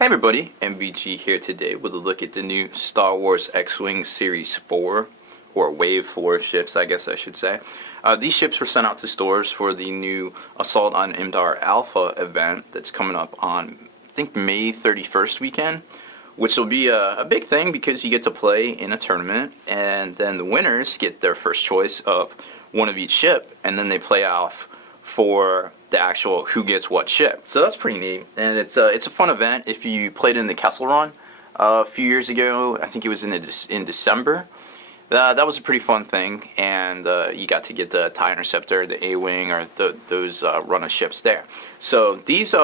Hey everybody, MVG here today with a look at the new Star Wars X-Wing Series 4, or Wave 4 ships, I guess I should say. These ships were sent out to stores for the new Assault on Imdar Alpha event that's coming up on, I think, May 31st weekend, which will be a big thing because you get to play in a tournament, and then the winners get their first choice of one of each ship, and then they play off for the actual who gets what ship. So that's pretty neat, and it's a fun event. If you played in the Kessel Run a few years ago, I think it was in December. That was a pretty fun thing, and you got to get the TIE Interceptor, the Ewing, or those run of ships there. So these,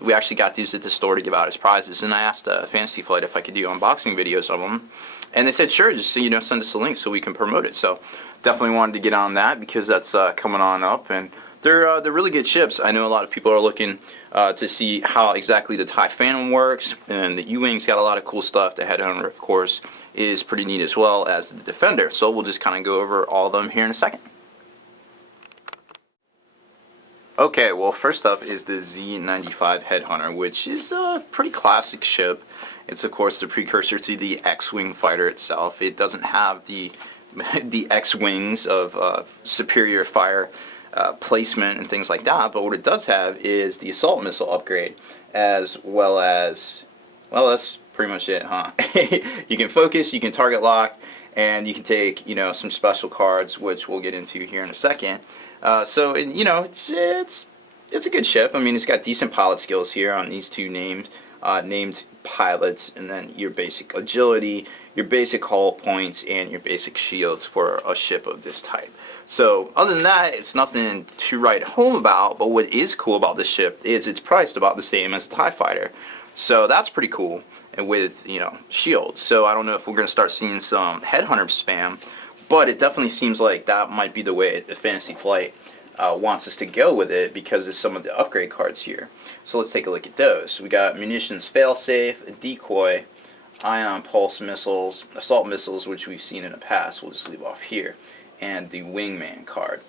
we actually got these at the store to give out as prizes, and I asked Fantasy Flight if I could do unboxing videos of them, and they said sure, just send us a link so we can promote it. So definitely wanted to get on that because that's coming on up, and they're really good ships. I know a lot of people are looking to see how exactly the TIE Phantom works, and the Ewing's got a lot of cool stuff. The Headhunter, of course, is pretty neat, as well as the Defender. So we'll just kind of go over all of them here in a second. Okay, well, first up is the Z95 Headhunter, which is a pretty classic ship. It's, of course, the precursor to the X-Wing fighter itself. It doesn't have the X-Wings of superior fire placement and things like that, but what it does have is the assault missile upgrade, as well as, well, that's pretty much it, huh? You can focus, you can target lock, and you can take, some special cards, which we'll get into here in a second. So it's a good ship. I mean, it's got decent pilot skills here on these two named pilots, and then your basic agility, your basic hull points, and your basic shields for a ship of this type. So other than that, it's nothing to write home about, but what is cool about this ship is it's priced about the same as the TIE Fighter. So that's pretty cool, and with, shields. So I don't know if we're going to start seeing some Headhunter spam, but it definitely seems like that might be the way the Fantasy Flight wants us to go with it because of some of the upgrade cards here. So let's take a look at those. We got munitions failsafe, a decoy, ion pulse missiles, assault missiles, which we've seen in the past. We'll just leave off here, and the wingman card.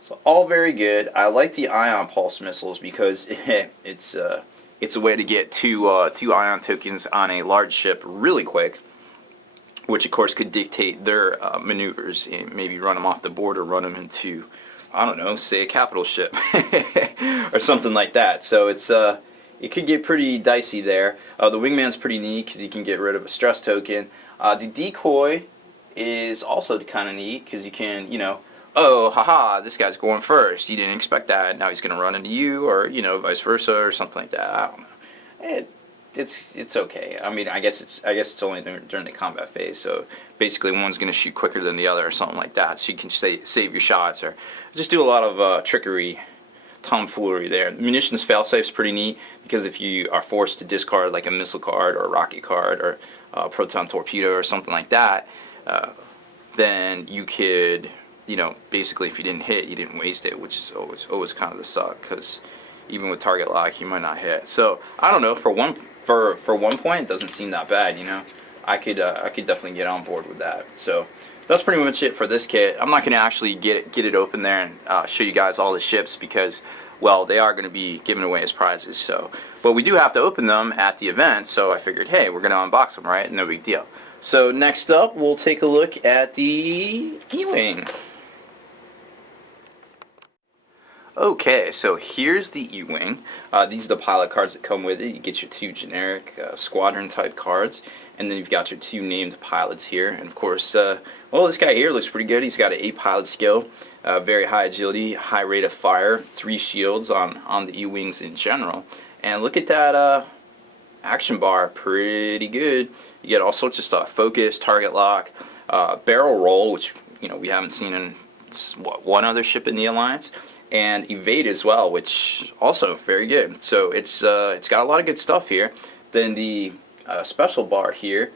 So all very good. I like the ion pulse missiles because it's a way to get two ion tokens on a large ship really quick, which of course could dictate their maneuvers and maybe run them off the board or run them into, I don't know, say a capital ship or something like that. So it could get pretty dicey there. The wingman's pretty neat because you can get rid of a stress token. The decoy is also kind of neat because you can, oh, haha, this guy's going first. You didn't expect that. Now he's going to run into you, or, vice versa, or something like that. I don't know. It's okay. I mean, I guess it's only during the combat phase. So basically, one's going to shoot quicker than the other, or something like that. So you can save your shots, or just do a lot of trickery, tomfoolery there. Munitions failsafe's pretty neat because if you are forced to discard like a missile card or a rocket card or a proton torpedo or something like that, then you could, basically if you didn't hit, you didn't waste it, which is always kind of the suck, because even with target lock, you might not hit. So I don't know. For one point, it doesn't seem that bad. I could definitely get on board with that. So that's pretty much it for this kit. I'm not going to actually get it open there and show you guys all the ships because, well, they are going to be given away as prizes. So, but we do have to open them at the event. So I figured, hey, we're going to unbox them, right? No big deal. So next up, we'll take a look at the Ewing. Okay, so here's the Ewing. These are the pilot cards that come with it. You get your two generic squadron type cards, and then you've got your two named pilots here. And of course, well, this guy here looks pretty good. He's got an 8 pilot skill, very high agility, high rate of fire, 3 shields on the Ewings in general. And look at that action bar, pretty good. You get all sorts of stuff: focus, target lock, barrel roll, which we haven't seen in one other ship in the Alliance, and evade as well, which also very good. So it's got a lot of good stuff here. Then the special bar here.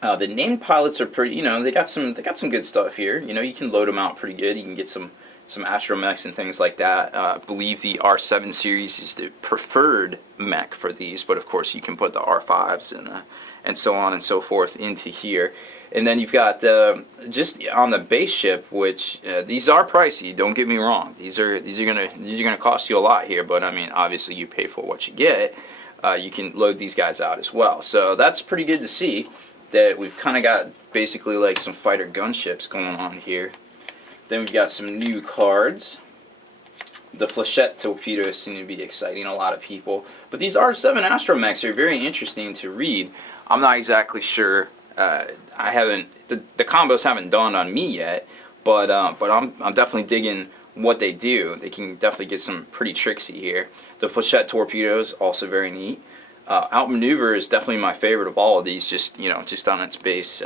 The named pilots are pretty. They got some good stuff here. You can load them out pretty good. You can get some astromechs and things like that. I believe the R7 series is the preferred mech for these, but of course you can put the R5s and so on and so forth into here. And then you've got just on the base ship, which these are pricey. Don't get me wrong; these are gonna cost you a lot here. But I mean, obviously you pay for what you get. you can load these guys out as well. So that's pretty good to see that we've kind of got basically like some fighter gunships going on here. Then we've got some new cards. The flechette torpedoes seem to be exciting a lot of people. But these R7 astromechs are very interesting to read. I'm not exactly sure. I haven't, the combos haven't dawned on me yet, but I'm definitely digging what they do. They can definitely get some pretty tricksy here. The flechette torpedoes also very neat. Outmaneuver is definitely my favorite of all of these, just just on its base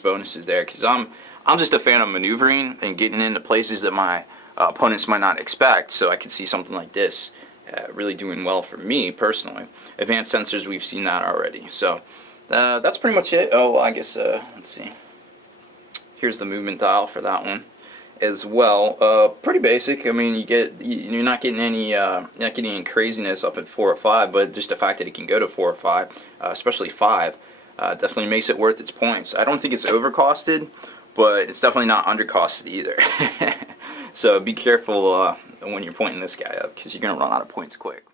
bonuses there, because I'm just a fan of maneuvering and getting into places that my opponents might not expect. So I could see something like this really doing well for me personally. Advanced sensors, we've seen that already. So that's pretty much it. Oh, I guess let's see. Here's the movement dial for that one as well. Pretty basic. I mean, you're not getting any craziness up at 4 or 5, but just the fact that it can go to 4 or 5, especially 5, definitely makes it worth its points. I don't think it's overcosted, but it's definitely not undercosted either. So be careful when you're pointing this guy up, because you're going to run out of points quick.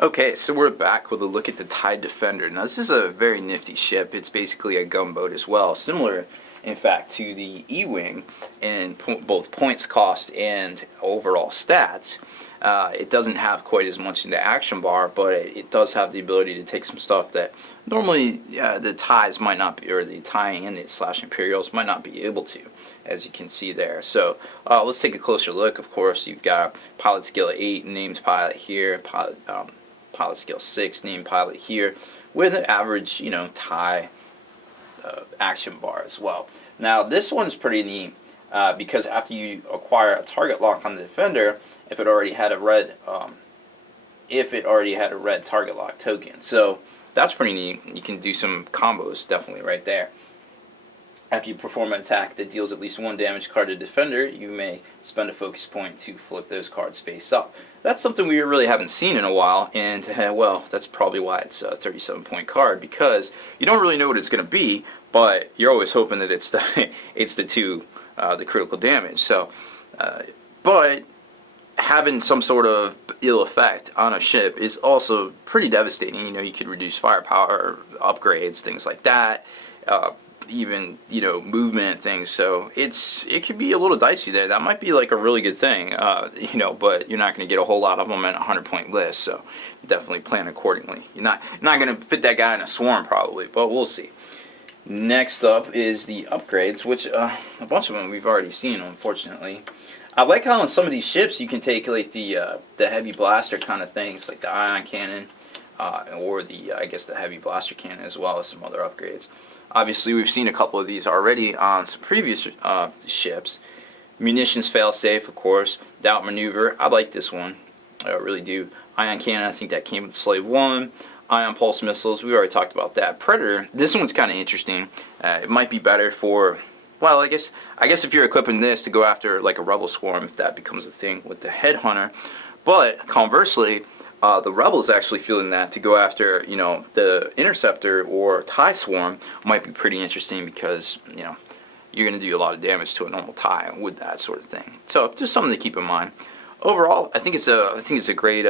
Okay, so we're back with a look at the TIE Defender. Now this is a very nifty ship. It's basically a gunboat as well, similar in fact to the Ewing in both points cost and overall stats. It doesn't have quite as much in the action bar, but it does have the ability to take some stuff that normally the TIEs might not be, or the TIE and the / Imperials might not be able to, as you can see there. So let's take a closer look. Of course, you've got pilot skill 8, named pilot here, pilot skill 6, named pilot here, with an average, TIE action bar as well. Now this one's pretty neat because after you acquire a target lock on the Defender, if it already had a red target lock token, so that's pretty neat. You can do some combos definitely right there. After you perform an attack that deals at least 1 damage card to Defender, you may spend a focus point to flip those cards face up. That's something we really haven't seen in a while, and well, that's probably why it's a 37-point card, because you don't really know what it's going to be, but you're always hoping that it's the critical damage. So, but having some sort of ill effect on a ship is also pretty devastating. You could reduce firepower, upgrades, things like that. Even movement things, so it could be a little dicey there. That might be like a really good thing, but you're not going to get a whole lot of them in a 100-point list, so definitely plan accordingly. You're not going to fit that guy in a swarm probably, but we'll see. Next up is the upgrades, which a bunch of them we've already seen, unfortunately. I like how on some of these ships you can take like the heavy blaster kind of things, like the ion cannon, or I guess the heavy blaster cannon, as well as some other upgrades. Obviously, we've seen a couple of these already on some previous ships. Munitions failsafe, of course. The outmaneuver, I like this one. I really do. Ion cannon, I think that came with Slave 1. Ion pulse missiles, we already talked about that. Predator, this one's kind of interesting. It might be better for, well, I guess if you're equipping this to go after like a rebel swarm, if that becomes a thing with the Headhunter. But conversely, the rebels actually feeling that to go after, the interceptor or TIE swarm might be pretty interesting, because you're going to do a lot of damage to a normal TIE with that sort of thing. So just something to keep in mind. Overall, I think it's a great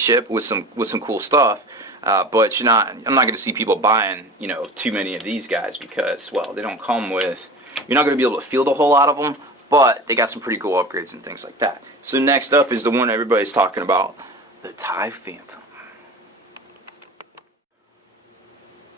ship with some cool stuff. But I'm not going to see people buying too many of these guys, because, well, they don't come with. You're not going to be able to field a whole lot of them, but they got some pretty cool upgrades and things like that. So next up is the one everybody's talking about, the TIE Phantom.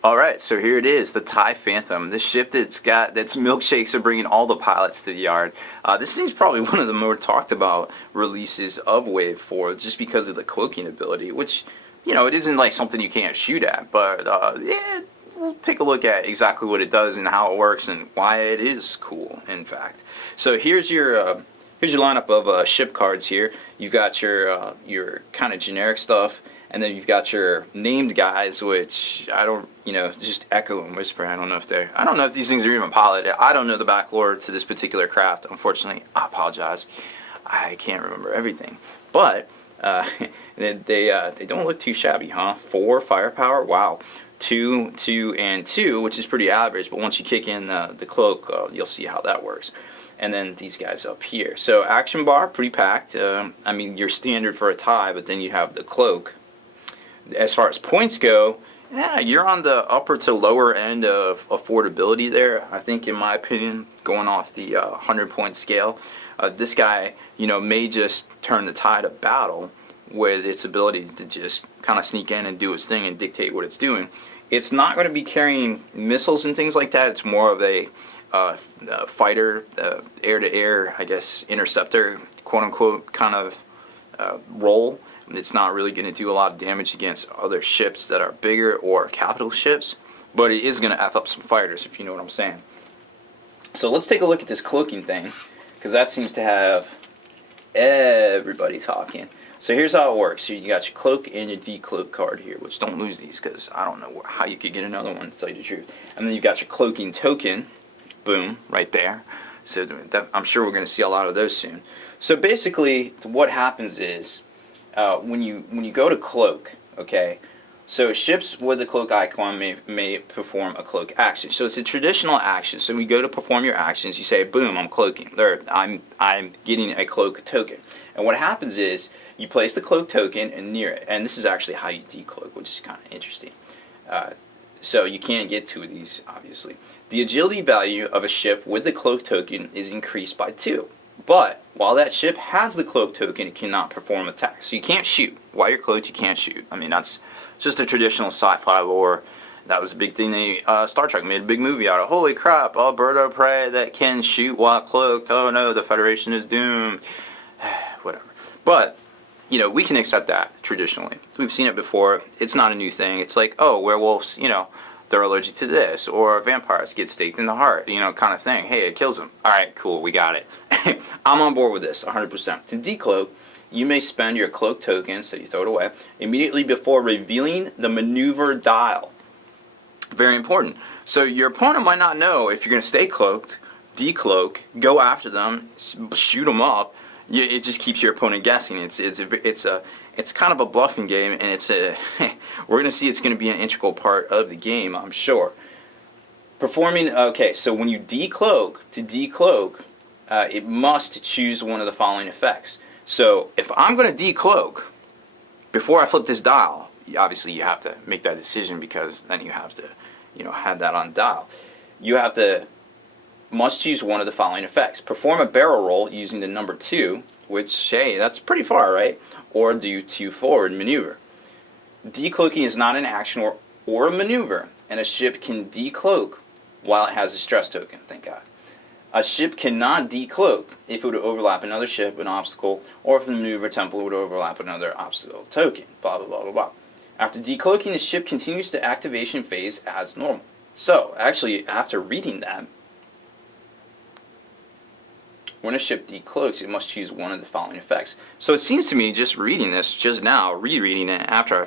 Alright, so here it is, the TIE Phantom. This ship that's milkshakes are bringing all the pilots to the yard. This thing's probably one of the more talked about releases of Wave 4, just because of the cloaking ability, which, it isn't like something you can't shoot at, but yeah, we'll take a look at exactly what it does and how it works and why it is cool, in fact. So here's your lineup of ship cards here. You've got your kind of generic stuff, and then you've got your named guys, which I don't, just echo and whisper. I don't know if these things are even piloted. I don't know the backlore to this particular craft. Unfortunately, I apologize. I can't remember everything, but they don't look too shabby, huh? 4 firepower. Wow. 2, 2, and 2, which is pretty average. But once you kick in the cloak, you'll see how that works. and then these guys up here. So action bar, pretty packed. I mean, you're standard for a tie, but then you have the cloak. As far as points go, yeah, you're on the upper to lower end of affordability there, I think, in my opinion, going off the 100-point scale. This guy, may just turn the tide of battle with its ability to just kind of sneak in and do its thing and dictate what it's doing. It's not going to be carrying missiles and things like that. It's more of a fighter, air-to-air, I guess, interceptor, quote-unquote, kind of role. It's not really going to do a lot of damage against other ships that are bigger or capital ships, but it is going to F up some fighters, if you know what I'm saying. So let's take a look at this cloaking thing, because that seems to have everybody talking. So here's how it works. So you got your cloak and your decloak card here, which don't lose these, because I don't know how you could get another one, to tell you the truth. And then you got your cloaking token, boom, right there. So I'm sure we're going to see a lot of those soon. So basically, what happens is, when you go to cloak, okay, so ships with the cloak icon may perform a cloak action. So it's a traditional action. So when you go to perform your actions, you say, boom, I'm cloaking, or I'm getting a cloak token. And what happens is, you place the cloak token and near it, and this is actually how you decloak, which is kind of interesting. So you can't get two of these, obviously. The agility value of a ship with the cloak token is increased by 2. But while that ship has the cloak token, it cannot perform attacks. So you can't shoot. While you're cloaked, you can't shoot. I mean, that's just a traditional sci-fi lore. That was a big thing. Star Trek made a big movie out of. Holy crap, a bird of prey that can shoot while cloaked. Oh no, the Federation is doomed. Whatever. But, we can accept that traditionally. We've seen it before. It's not a new thing. It's like, oh, werewolves, they're allergic to this, or vampires get staked in the heart, kind of thing. Hey, it kills them. All right, cool, we got it. I'm on board with this, 100%. To decloak, you may spend your cloak token, so you throw it away, immediately before revealing the maneuver dial. Very important. So your opponent might not know if you're going to stay cloaked, decloak, go after them, shoot them up. It just keeps your opponent guessing. It's kind of a bluffing game, and we're going to see it's going to be an integral part of the game, I'm sure. Okay, so when you decloak, it must choose one of the following effects. So if I'm going to decloak, before I flip this dial, obviously you have to make that decision, because then you have to, have that on dial. You must choose one of the following effects. Perform a barrel roll using the number 2, which, hey, that's pretty far, right? Or do 2 forward maneuver. Decloaking is not an action or a maneuver, and a ship can decloak while it has a stress token, thank God. A ship cannot decloak if it would overlap another ship, an obstacle, or if the maneuver template would overlap another obstacle token, blah, blah, blah, blah, blah. After decloaking, the ship continues the activation phase as normal. So, actually, after reading that, when a ship decloaks, it must choose one of the following effects. So it seems to me, just reading this just now, rereading it after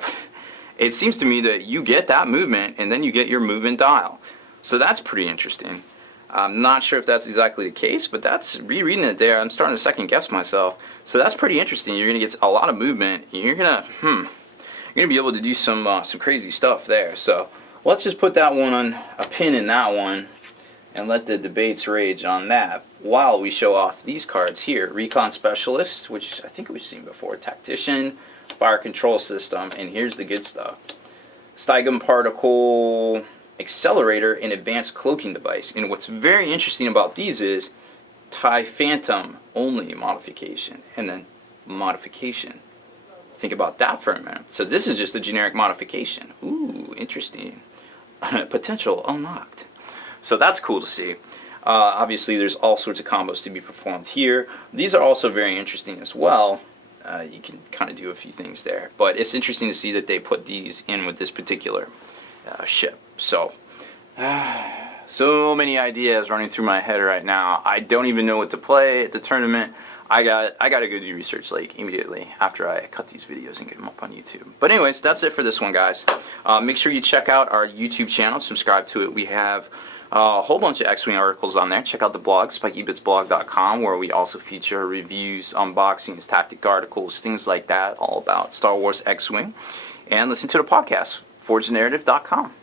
it seems to me that you get that movement, and then you get your movement dial. So that's pretty interesting. I'm not sure if that's exactly the case, but that's, rereading it there, I'm starting to second guess myself. So that's pretty interesting. You're going to get a lot of movement. You're going to be able to do some crazy stuff there. So let's just put that one on a pin in that one, and let the debates rage on that while we show off these cards here. Recon Specialist, which I think we've seen before. Tactician, Fire Control System, and here's the good stuff. Stygum Particle Accelerator and Advanced Cloaking Device. And what's very interesting about these is TIE Phantom only modification, and then modification. Think about that for a minute. So this is just a generic modification. Ooh, interesting. Potential unlocked. So that's cool to see. Obviously, there's all sorts of combos to be performed here. These are also very interesting as well. You can kind of do a few things there. But it's interesting to see that they put these in with this particular ship. So, so many ideas running through my head right now. I don't even know what to play at the tournament. I got to go do research like immediately after I cut these videos and get them up on YouTube. But anyways, that's it for this one, guys. Make sure you check out our YouTube channel. Subscribe to it. We have a whole bunch of X-Wing articles on there. Check out the blog, spikybitsblog.com, where we also feature reviews, unboxings, tactic articles, things like that, all about Star Wars X-Wing. And listen to the podcast, forgenarrative.com.